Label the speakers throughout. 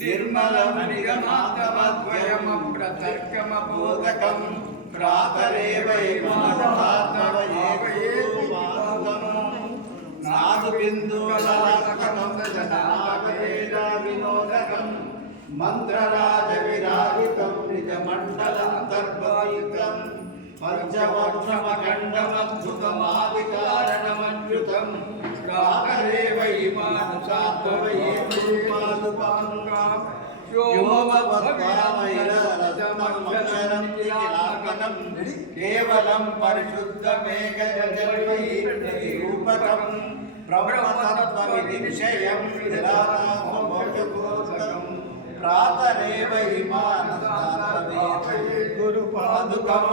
Speaker 1: నిర్మలం నిగమాగమద్వయమప్రతర్కమ బోధకం ప్రాతరేవై నాదు బిందువేదవినోదకం మంత్రరాజ విరాజితం నిజ మండల అంతర్భాయుతం పంచవర్షమఖండమద్భుతమాది కేవలం పరిశుద్ధ మేఘజరూపకం బ్రహ్మతత్వమితి విషయం ప్రాతరేవ గురుపాదుకం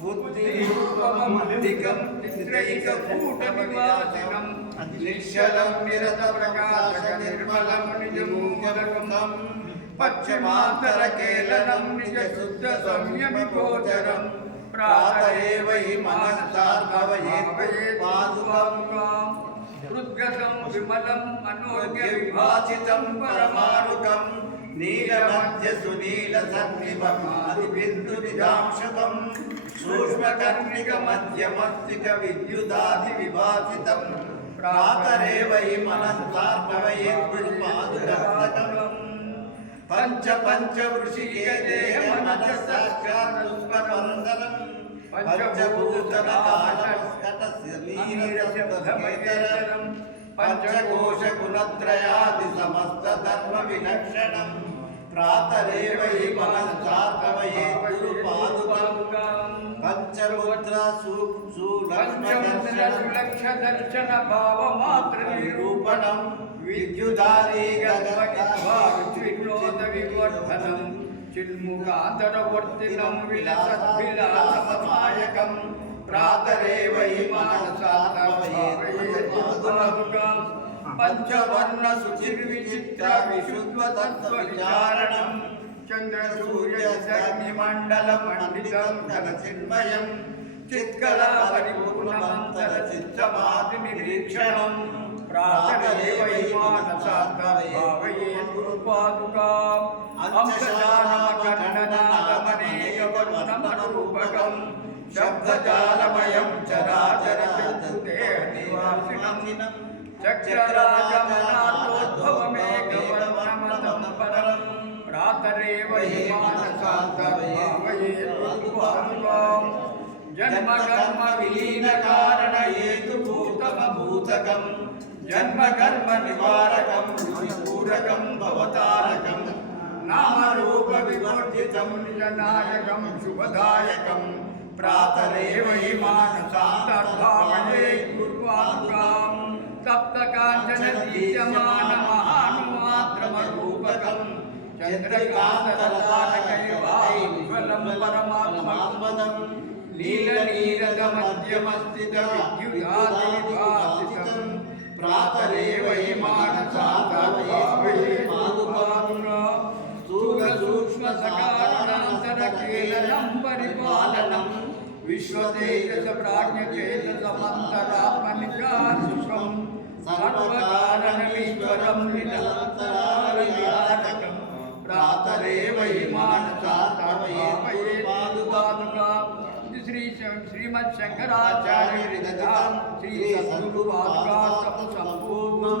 Speaker 1: బుద్ధికం చిత్రైక కూటమి వాచనం. निश्चलं निरतप्रकाश निर्मलं निजमूर्मुखं पश्चिमान्तरकेलनं निजशुद्धसंयमिगोचरं प्रातरेव हि मनस्ताद्भवेत्पादुकं हृद्गतं सूक्ष्मकर्णिकमध्यमस्तिकविद्युदादिविभासितम् పరమాణుకం నీలమధ్య సునీల సన్నిభమాది బిందు నిజాంశకం సూక్ష్మకర్ణిక మధ్యమస్తిక విద్యుదాది విభాసితం ప్రాతరేవ హి మనస్తార్భవయేత్పాదుకం పంచ పంచ ప్రాతరేవ హి గురు పాదుకం
Speaker 2: దర్శన భావ మాత్ర
Speaker 1: నిరూపణం విద్యుదారీ
Speaker 2: వివర్ధనం చిన్ముఖాంతరవర్తినం విలసద్విలాసమాయకం
Speaker 1: పంచవర్ణ సుచిర్విచిత్ర విశుద్ధ తత్వ విచారణం చంద్ర సూర్య మండల పండితం ఘన చిన్మయం చిత్కల పరిపూర్ణమంతర చిత్తమాది నిరీక్షణం ప్రాతరేవ శబ్దజాలమయం చరాచర నివాసినం
Speaker 2: चक्ररागमनाथोद्भवमेकवर्णमतं परं प्रातरेव हिमानसान्तभावयेत्वां जन्मकर्मविलीनकारणहेतुभूतमभूतकं जन्मकर्मनिवारकं ऋषिपूरकं भवतारकं नामरूपविवर्जितं निजनायकं शुभदायकं దీయమాన మహానుమాత్రమరూపకం చంద్రకాంతరతారకైవాజ్వలం పరమాత్మపదం నీల నీరద మధ్యమస్థిత విద్యుదాది విభాసితం ప్రాతరేవ హి సర్వకారణమీశ్వరం ప్రాతరేవ శ్రీ శంకరాచార్య శ్రీ సద్గురు సంపూర్ణం.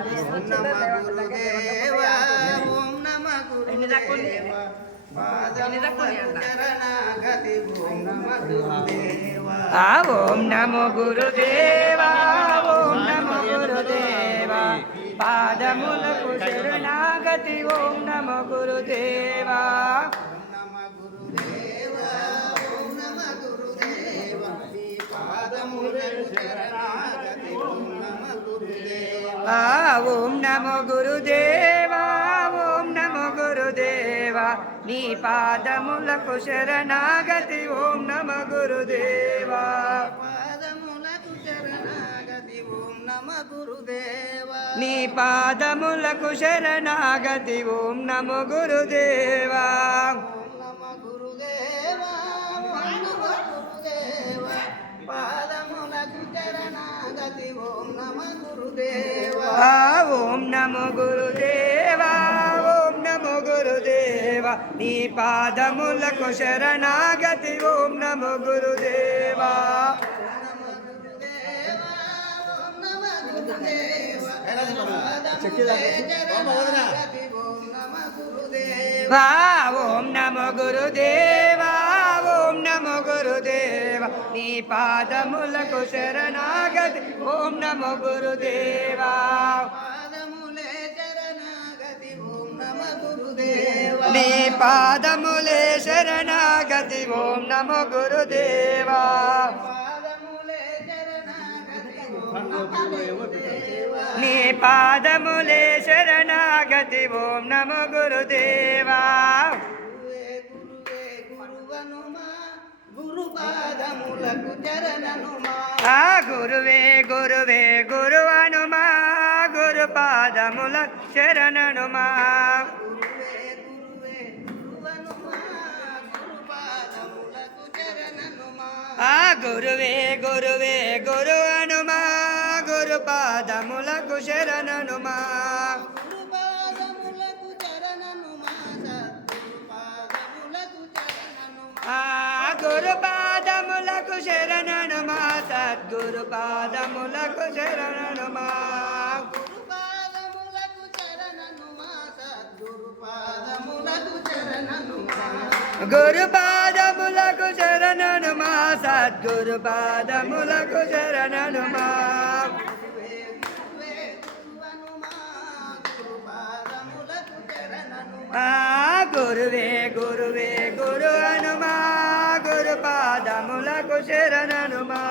Speaker 3: ఓం నమ గురుదేవ ఓం నమ గురుదేవ ఓం నమో గురుదేవా
Speaker 4: ఓం నమో గురుదేవా. పాదములకు శరణాగతి ఓం నమో గురుదేవా.
Speaker 3: పాదములకు శరణాగతి. ఓం నమ గురుదేవా.
Speaker 4: పాదములకు శరణాగతి. ఓం నమ గురుదేవ. నీ పాదములకు శరణాగతి. ఓం నమో గురుదేవా.
Speaker 3: ఓం నమ గురుదేవ. గురుదేవా
Speaker 4: నీ పాదములకు శరణాగతి. ఓం నమో గురుదేవా
Speaker 3: ఓం నమ గురుదేవ ఓం నమ గురుదేవ.
Speaker 4: వా ఓం నమో గురుదేవా ఓం నమో గురుదేవా. నీ పాదములకు శరణాగతి. ఓం నమో గురుదేవా. నీ పాదములే శరణాగతి. ఓం నమో గురుదేవా.
Speaker 3: పాదములే శరణాగతి. ఓం నమ గురుదేవ.
Speaker 4: నీ పాదములే శరణాగతి. ఓం నమో గురుదేవా.
Speaker 3: గురువే గురువే గురువనుమా. గురు పాదములకు
Speaker 4: ఆ గురువే గురువే గురు అనుమా గురు
Speaker 3: పాదములకు
Speaker 4: శరణనుమా.
Speaker 3: గురు పాదములకు
Speaker 4: శరణనుమా సద్గురు పాదములకు శరణనుమా.
Speaker 3: గురు పాదములకు శరణనుమా
Speaker 4: గురు సద్గురు పాదములకు శరణను
Speaker 3: మా. గురువే
Speaker 4: గురువే గురు అనుమా గురు పాదములకు శరణనుమా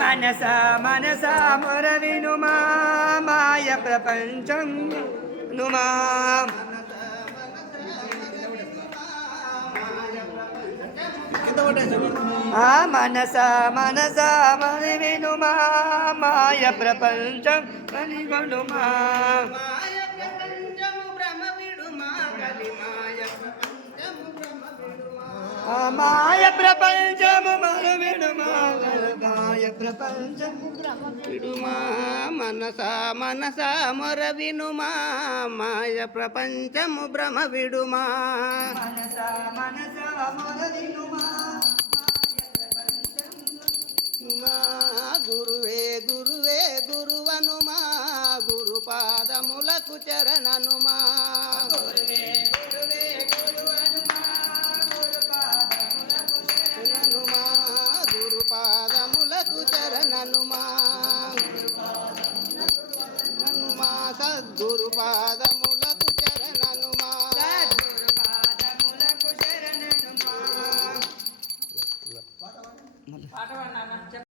Speaker 3: మనస మనస మొరవినుమా మాయ ప్రపంచం
Speaker 4: నుమా ఆ మనస మనస మరి వినుమా మాయ ప్రపంచం కలిగొనుమా
Speaker 3: మాయ ప్రపంచము భ్రమ మాయ ప్రపంచము భ్రమ విడుమా మనస మనస మొర వినుమా మాయ ప్రపంచము భ్రమ విడుమా.
Speaker 4: మనస మనస మొర వినుమా
Speaker 3: మా గురువే గురువే గురువనుమా గురు పాదములకు చరణనుమా చరణనుమా